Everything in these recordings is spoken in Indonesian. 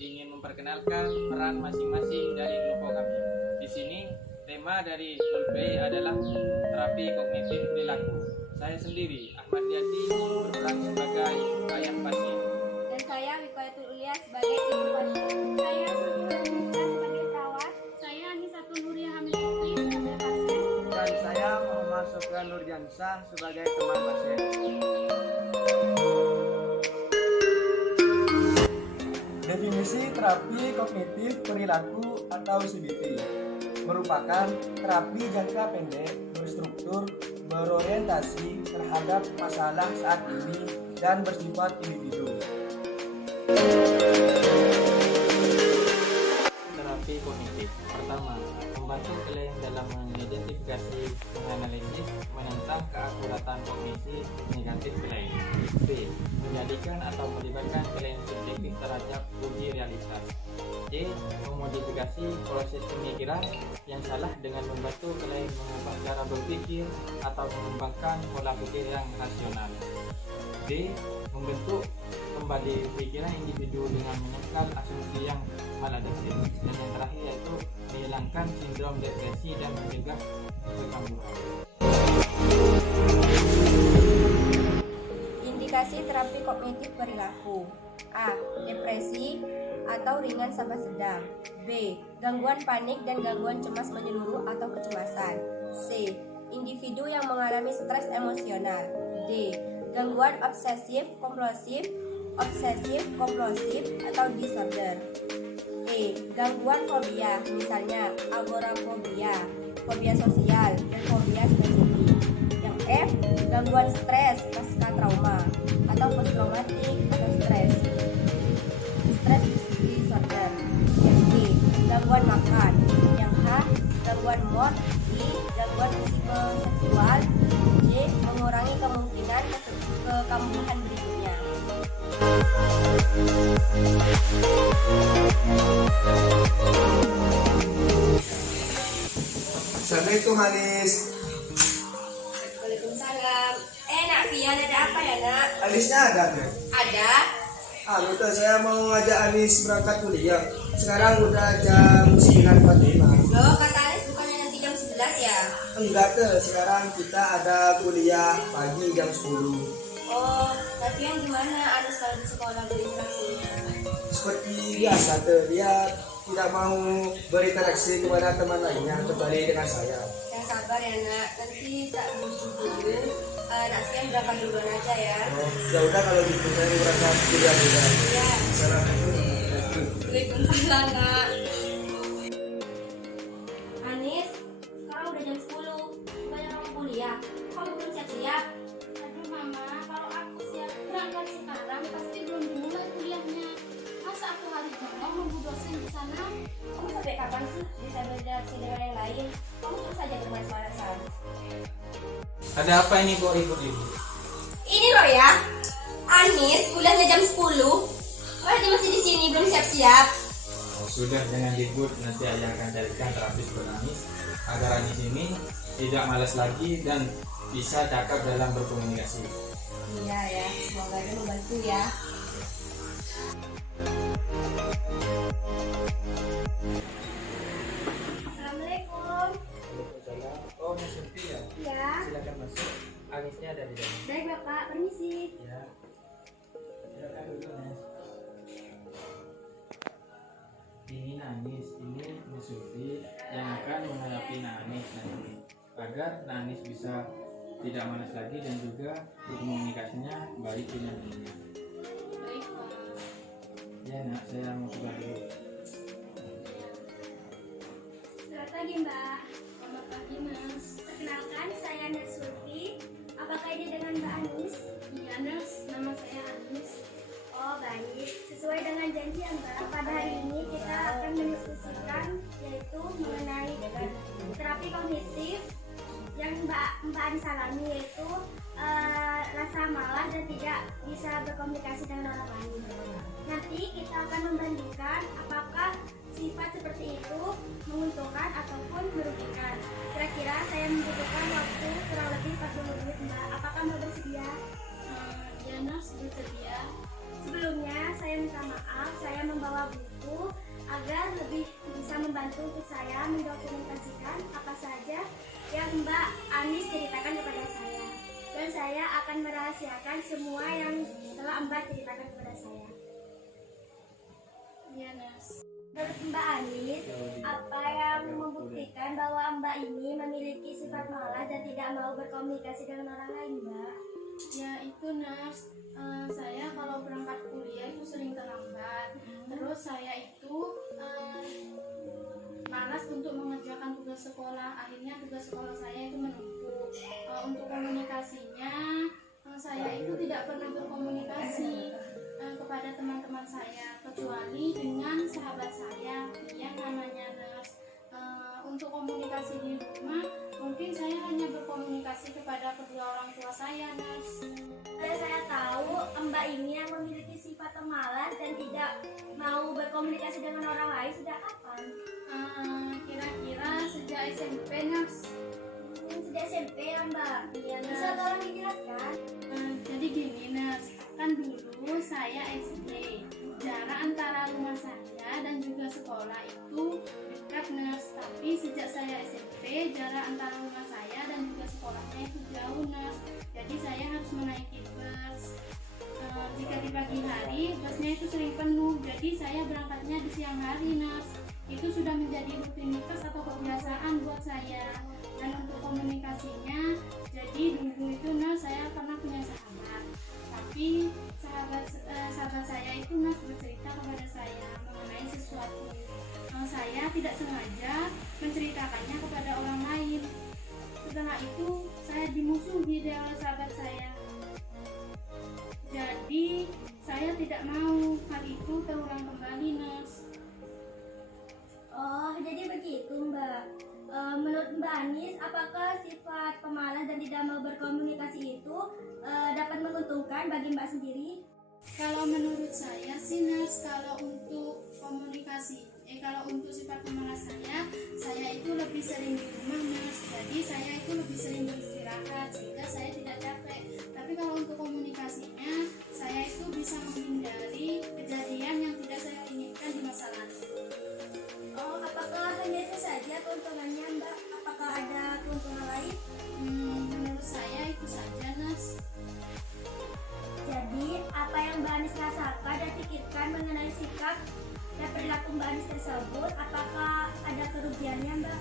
ingin memperkenalkan peran masing-masing dari kelompok kami. Di sini tema dari LULP adalah terapi kognitif perilaku. Saya sendiri, Ahmad Yati, berperan sebagai ayah pasien. Dan saya Wikoyatul Ulia sebagai ibu pasien. Saya Sufia Nisa sebagai perawat. Saya Anisatul Nuria Hamid Putri sebagai pasien. Dan saya Muhammad Sofyan Nurjansah sebagai teman pasien. Definisi terapi kognitif perilaku atau CBT merupakan terapi jangka pendek berstruktur berorientasi terhadap masalah saat ini dan bersifat individu. Terapi kognitif. Pertama, membantu klien dalam mengidentifikasi, menganalisis, menentang keakuratan kognisi negatif klien. B. Menjadikan atau melibatkan klien subjektif terhadap uji realitas. C. Memodifikasi proses pemikiran yang salah dengan membantu klien mengubah cara berpikir atau mengembangkan pola pikir yang rasional. D. Membentuk kembali pikiran individu dengan menyangkal asumsi yang maladaptif. Dan yang terakhir yaitu menghilangkan sindrom depresi dan mencegah kekambuhan. Indikasi terapi kognitif perilaku. A. Depresi atau ringan sampai sedang. B. Gangguan panik dan gangguan cemas menyeluruh atau kecemasan. C. Individu yang mengalami stres emosional. D. Gangguan obsesif kompulsif atau disorder. E. Gangguan fobia, misalnya agorafobia, fobia sosial, dan fobia spesifik. Yang F. Gangguan stres pasca trauma atau post traumatic atau stres disorder. Yang G. Gangguan makan. Yang H. Gangguan mood. I. Gangguan psikoseksual. J. Mengurangi kemungkinan kekambuhan berikutnya. Assalamualaikum Anis. Waalaikumsalam. Nak Fian, ada apa ya nak? Anisnya ada kan? Ada. Betul, saya mau ngajak Anis berangkat kuliah. Sekarang udah jam 9.45. Loh, kata Anis bukannya nanti jam 11 ya? Enggak tuh, sekarang kita ada kuliah pagi jam 10. Oh, tapi yang gimana Anis kalau di sekolah berinteraksinya? Seperti biasa tuh, dia tidak mau berinteraksi kepada teman lainnya kecuali dengan saya. Yang sabar ya nak, nanti tak bujuk dulu. Nak Fian berangkat duluan aja ya. Oh, ya udah kalau gitu saya berangkat kuliah juga. Iya. Assalamualaikum. Waalaikumsalam nak. Anis, sekarang udah jam 10. Bukannya kamu kuliah? Kamu belum siap-siap? Aduh mama, kalau aku siap berangkat sekarang pasti belum dimulai kuliahnya. Masa aku harus bohong nunggu dosen di sana? Kamu sampai kapan sih bisa berinteraksi dengan yang lain? Kamu terus saja bermalas-malasan. Ada apa ini kok ribut-ribut? Ini loh ya, Anis kuliahnya jam 10. Malah dia masih di sini belum siap-siap. Oh, sudah, jangan ribut. Nanti ayah akan carikan terapis buat Anis agar Anis ini tidak malas lagi dan bisa cakap dalam berkomunikasi. Iya ya, semoga dia membantu ya. Assalamualaikum. Oh, Mas Surti ya? Ya. Silakan masuk. Anisnya ada di dalam. Baik Bapak, permisi. Ya. Silakan duduk, Mas. Ini Nanis, ini Mas Surti yang akan menghadapi Nanis nanti agar Nanis bisa tidak malas lagi dan juga komunikasinya baik dengan dia. Baik Pak. Ya nak, saya mau coba dulu. Selamat pagi Mbak. Selamat pagi Mas. Perkenalkan, saya Nes Sulfi. Apakah ini dengan Mbak Anis? Iya Nes, nama saya Anis. Oh baik, sesuai dengan janji ya Mbak. Pada hari ini kita akan mendiskusikan yaitu mengenai terapi kognitif yang Mbak Anis alami, yaitu rasa malas dan tidak bisa berkomunikasi dengan orang lain. Nanti kita akan membandingkan apakah sifat seperti itu menguntungkan ataupun merugikan. Kira-kira saya membutuhkan waktu kurang lebih 40 menit Mbak. Apakah Mbak bersedia? Ya Nes, bersedia. Sebelumnya saya minta maaf, saya membawa buku agar lebih bisa membantu untuk saya mendokumentasikan apa saja yang Mbak Anis ceritakan kepada saya. Dan saya akan merahasiakan semua yang telah Mbak ceritakan kepada saya. Iya, Nas. Menurut Mbak Anis, apa yang membuktikan bahwa Mbak ini memiliki sifat malas dan tidak mau berkomunikasi dengan orang lain, Mbak? Ya itu, Nas. Saya kalau berangkat kuliah itu sering terlambat. Terus saya itu malas untuk mengerjakan tugas sekolah. Akhirnya tugas sekolah saya itu menumpuk. Untuk komunikasinya, saya itu tidak pernah berkomunikasi kepada teman-teman saya, kecuali dengan sahabat saya yang namanya Nas. Untuk komunikasi di rumah, mungkin saya hanya berkomunikasi kepada kedua orang tua saya, Nas. Dan saya tahu Mbak ini yang memiliki sifat pemalas dan tidak mau berkomunikasi dengan orang lain sejak kapan? Kira-kira sejak SMP, Nas. Sejak SMP ya, Mbak? Iya, Nas. Bisa tolong dijelaskan? Jadi gini, Nas, kan dulu saya SD, jarak antara rumah saya dan juga sekolah itu dekat, Nas. Tapi sejak saya SMP, jarak antara rumah saya dan juga sekolahnya itu jauh, Nas. Jadi saya harus menaiki bus. Jika di pagi hari, busnya itu sering penuh, jadi saya berangkatnya di siang hari, Nas. Itu sudah menjadi rutinitas atau kebiasaan buat saya. Dan untuk komunikasinya, jadi dulu itu, Nas, saya pernah punya sahabat. Tapi sahabat saya itu, Nas, bercerita kepada saya mengenai sesuatu. Saya tidak sengaja menceritakannya kepada orang lain. Setelah itu saya dimusuhi oleh sahabat saya. Jadi saya tidak mau hal itu terulang kembali, Nas. Oh, jadi begitu, Mbak. Menurut Mbak Anis, apakah sifat pemalas dan tidak mau berkomunikasi itu dapat menguntungkan bagi Mbak sendiri? Kalau menurut saya sih, Nas, kalau untuk komunikasi, kalau untuk sifat pemalas saya itu lebih sering di rumah, Nas. Jadi saya itu lebih sering beristirahat sehingga saya tidak capek. Tapi kalau untuk komunikasinya, saya itu bisa menghindari kejadian yang tidak saya inginkan di masa lalu. Oh, apakah hanya itu saja keuntungannya, Mbak? Apakah ada keuntungan lain? Menurut saya itu saja, Nas. Jadi, apa yang Mbak Anis rasakan dan pikirkan mengenai sikap dan perilaku Mbak Anis tersebut, apakah ada kerugiannya, Mbak?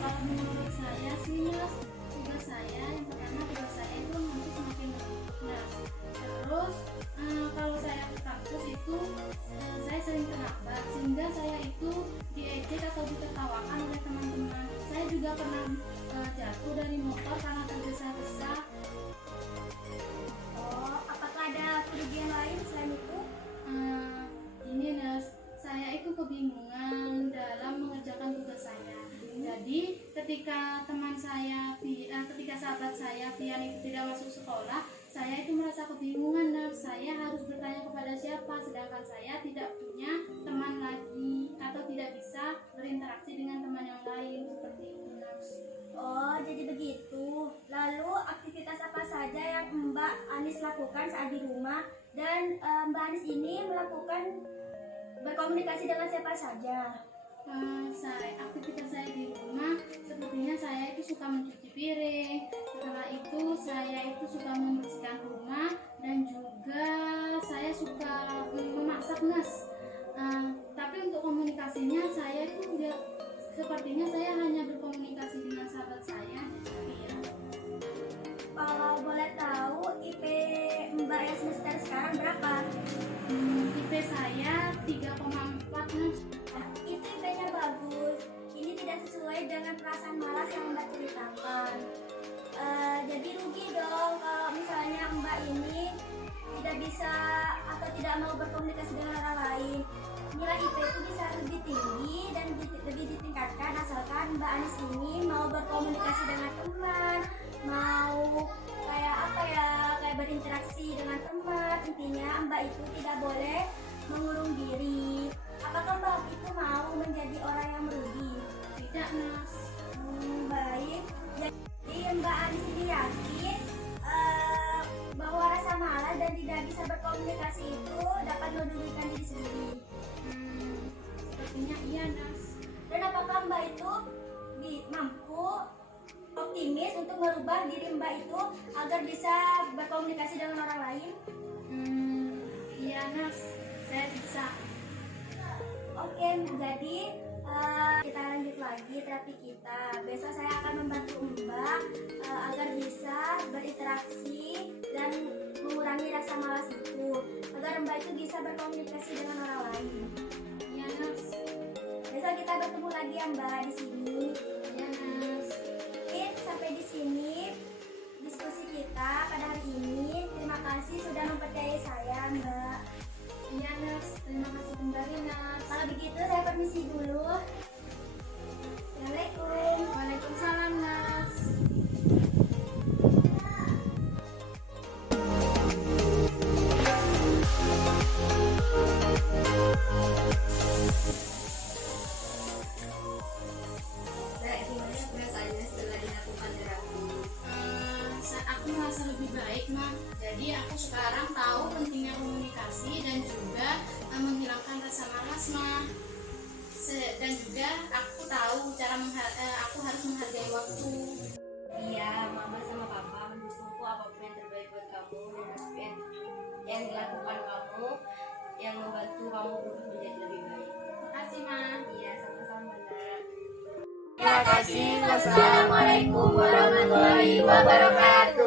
Kalau menurut saya sih, Nas, tugas saya yang pertama, tugas saya itu nanti semakin menumpuk, Nas. Terus kalau saya ke kampus itu saya sering terlambat sehingga saya itu diejek atau ditertawakan oleh teman-teman. Saya juga pernah jatuh dari motor karena tergesa-gesa. Oh, apakah ada kerugian lain selain itu? Ini, Nas, saya itu kebingungan dalam mengerjakan tugas saya. Jadi ketika ketika sahabat saya Pian itu tidak masuk sekolah, saya itu merasa kebingungan, Nas. Saya harus bertanya kepada siapa, sedangkan saya tidak punya teman lagi atau tidak bisa berinteraksi dengan teman yang lain seperti itu, Nas. Oh, jadi begitu. Lalu aktivitas apa saja yang Mbak Anis lakukan saat di rumah dan Mbak Anis ini melakukan berkomunikasi dengan siapa saja? Aktivitas saya di rumah sepertinya saya itu suka mencuci piring. Setelah itu saya itu suka membersihkan rumah dan juga saya suka memasak, Nas. Tapi untuk komunikasinya saya itu sepertinya saya hanya berkomunikasi dengan sahabat saya. Iya. Kalau boleh tahu IP Mbak yang semester sekarang berapa? IP saya 3,4, Nas. Itu IP-nya bagus. Ini tidak sesuai dengan perasaan malas yang Mbak ceritakan. Jadi rugi dong kalau misalnya Mbak ini tidak bisa atau tidak mau berkomunikasi dengan orang lain. Nilai IP itu bisa lebih tinggi dan lebih ditingkatkan asalkan Mbak Anis ini mau berkomunikasi dengan teman, mau kayak berinteraksi dengan teman. Intinya Mbak itu tidak boleh mengurung diri. Apakah Mbak itu mau menjadi orang yang merugi? Tidak, Nas. Baik. Jadi Mbak Anis ini yakin bahwa rasa malas dan tidak tidak bisa berkomunikasi itu dapat merugikan diri sendiri. Sepertinya iya, Nas. Dan apakah Mbak itu mampu optimis untuk merubah diri Mbak itu agar bisa berkomunikasi dengan orang lain? Iya, Nas. Saya bisa. Oke, jadi kita lanjut lagi terapi kita. Besok saya akan membantu Mbak agar bisa berinteraksi dan mengurangi rasa malas itu, agar Mbak itu bisa berkomunikasi dengan orang lain. Iya, Nas. Besok kita bertemu lagi ya Mbak di sini. Iya, Nas. Mungkin sampai di sini diskusi kita pada hari ini. Terima kasih sudah mempercayai saya Mbak. Iya, Nas. Terima kasih kembali, Nas. Kalau begitu saya permisi dulu. Assalamualaikum. Waalaikumsalam, Nas. Gimana perasaannya setelah dilakukan terapi? Aku merasa lebih baik, Ma. Jadi aku sekarang tahu pentingnya komunikasi dan juga menghilangkan rasa malas, Ma. Dan juga aku tahu aku harus menghargai waktu. Iya, mama sama papa mendukungku apapun yang terbaik buat kamu dan aspek yang dilakukan kamu yang membantu kamu berubah menjadi lebih baik. Makasih, Ma. Iya, sama-sama Nak. Terima kasih. Wassalamualaikum warahmatullahi wabarakatuh.